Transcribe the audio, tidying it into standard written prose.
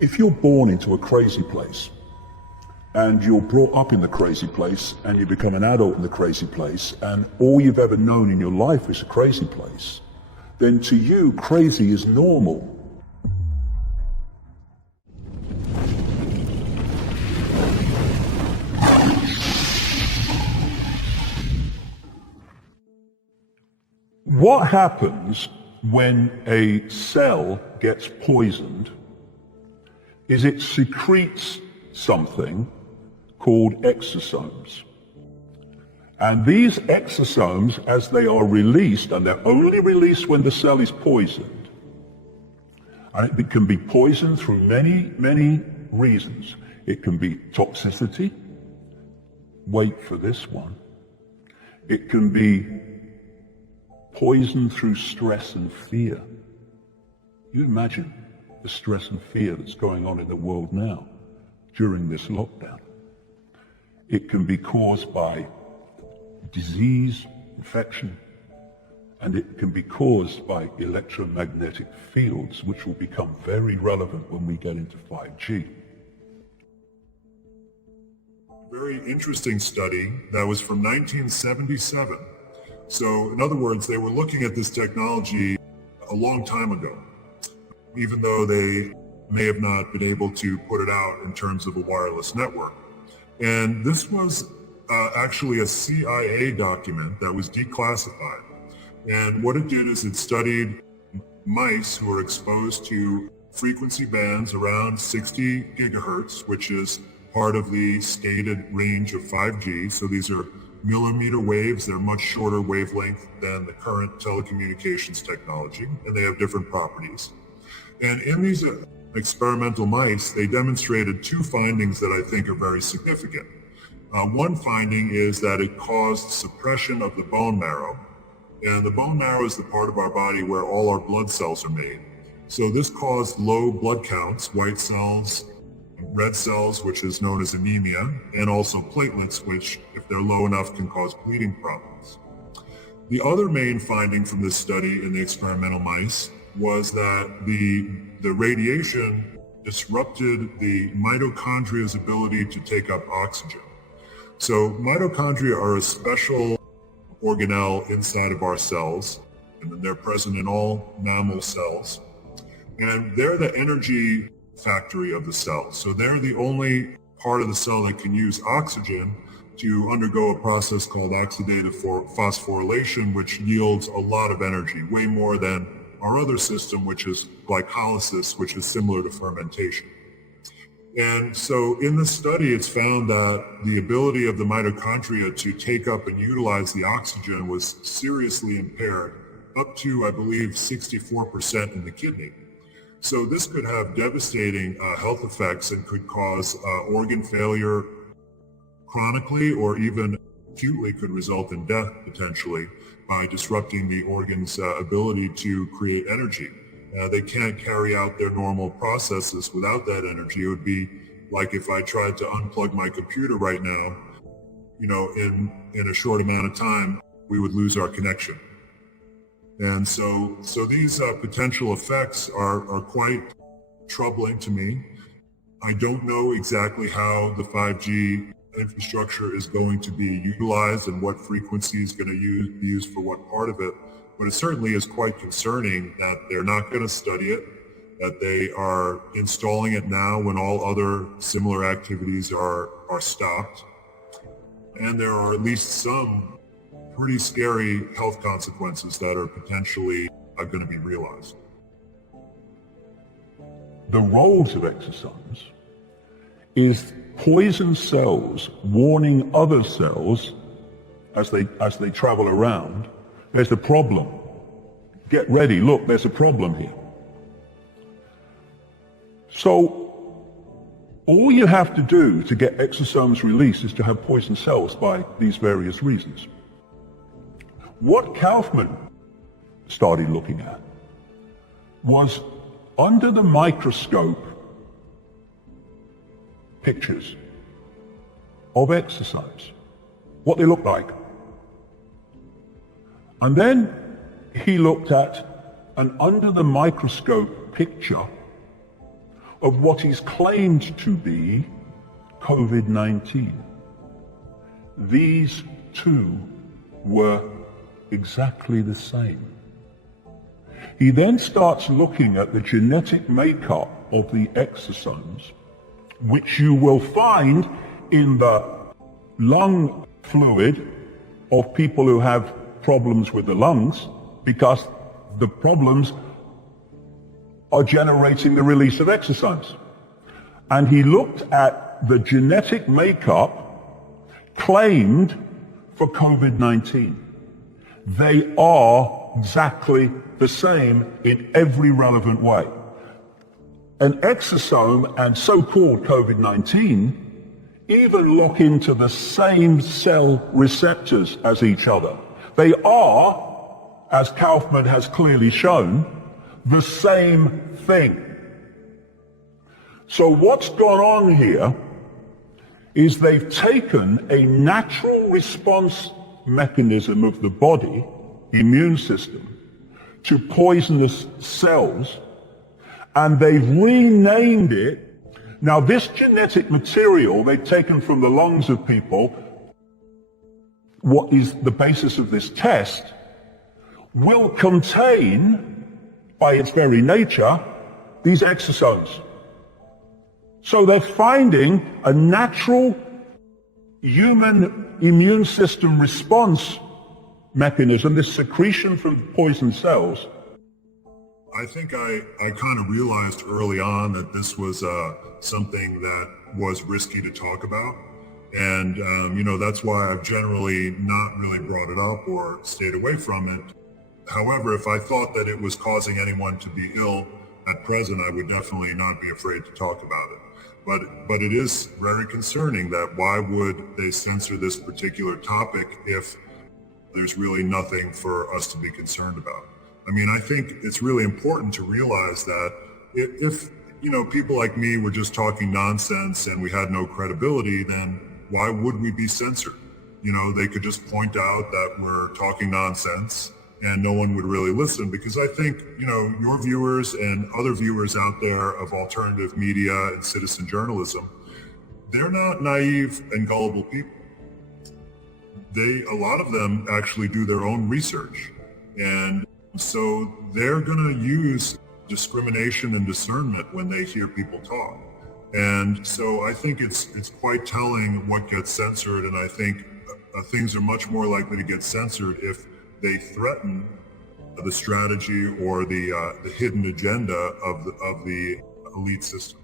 If you're born into a crazy place, and you're brought up in the crazy place, and you become an adult in the crazy place, and all you've ever known in your life is a crazy place, then to you, crazy is normal. What happens when a cell gets poisoned is it secretes something called exosomes. And these exosomes, as they are released, and they're only released when the cell is poisoned, and it can be poisoned through many, many reasons. It can be toxicity. Wait for this one. It can be poison through stress and fear. You imagine the stress and fear that's going on in the world now during this lockdown. It can be caused by disease, infection, and it can be caused by electromagnetic fields, which will become very relevant when we get into 5G. Very interesting study that was from 1977. So in other words, they were looking at this technology a long time ago, even though they may have not been able to put it out in terms of a wireless network. And this was actually a CIA document that was declassified. And what it did is it studied mice who were exposed to frequency bands around 60 gigahertz, which is part of the stated range of 5G. So these are millimeter waves. They're much shorter wavelength than the current telecommunications technology, and they have different properties. And in these experimental mice, they demonstrated two findings that I think are very significant. One finding is that it caused suppression of the bone marrow, and the bone marrow is the part of our body where all our blood cells are made. So this caused low blood counts, white cells, red cells, which is known as anemia, and also platelets, which, if they're low enough, can cause bleeding problems. The other main finding from this study in the experimental mice was that the radiation disrupted the mitochondria's ability to take up oxygen. So mitochondria are a special organelle inside of our cells, and they're present in all mammal cells. And they're the energy factory of the cell. So they're the only part of the cell that can use oxygen to undergo a process called oxidative phosphorylation, which yields a lot of energy, way more than our other system, which is glycolysis, which is similar to fermentation. And so in this study, it's found that the ability of the mitochondria to take up and utilize the oxygen was seriously impaired, up to, I believe, 64% in the kidney. So this could have devastating health effects and could cause organ failure chronically, or even acutely could result in death potentially by disrupting the organ's ability to create energy. They can't carry out their normal processes without that energy. It would be like if I tried to unplug my computer right now, in a short amount of time, we would lose our connection. And so these potential effects are quite troubling to me. I don't know exactly how the 5G infrastructure is going to be utilized and what frequency is going to be used for what part of it, but it certainly is quite concerning that they're not going to study it, that they are installing it now when all other similar activities are stopped. And there are at least some pretty scary health consequences that are potentially going to be realized. The roles of exosomes is poison cells warning other cells as they travel around, there's a problem. Get ready, look, there's a problem here. So all you have to do to get exosomes released is to have poison cells by these various reasons. What Kaufman started looking at was under the microscope pictures of exosomes, what they look like. And then he looked at an under the microscope picture of what is claimed to be COVID-19. These two were exactly the same. He then starts looking at the genetic makeup of the exosomes, which you will find in the lung fluid of people who have problems with the lungs, because the problems are generating the release of exosomes. And he looked at the genetic makeup claimed for COVID-19. They are exactly the same in every relevant way. An exosome and so-called COVID-19 even lock into the same cell receptors as each other. They are, as Kaufman has clearly shown, the same thing. So what's gone on here is they've taken a natural response mechanism of the body, immune system, to poisonous cells, and they've renamed it. Now this genetic material they've taken from the lungs of people, what is the basis of this test, will contain, by its very nature, these exosomes. So they're finding a natural human immune system response mechanism, this secretion from poison cells. I think I kind of realized early on that this was something that was risky to talk about. And, that's why I've generally not really brought it up or stayed away from it. However, if I thought that it was causing anyone to be ill at present, I would definitely not be afraid to talk about it. But it is very concerning that why would they censor this particular topic if there's really nothing for us to be concerned about? I mean, I think it's really important to realize that if people like me were just talking nonsense and we had no credibility, then why would we be censored? They could just point out that we're talking nonsense and no one would really listen, because I think, your viewers and other viewers out there of alternative media and citizen journalism, they're not naive and gullible people. A lot of them actually do their own research. And so they're going to use discrimination and discernment when they hear people talk. And so I think it's quite telling what gets censored, and I think things are much more likely to get censored if they threaten the strategy or the hidden agenda of the elite system.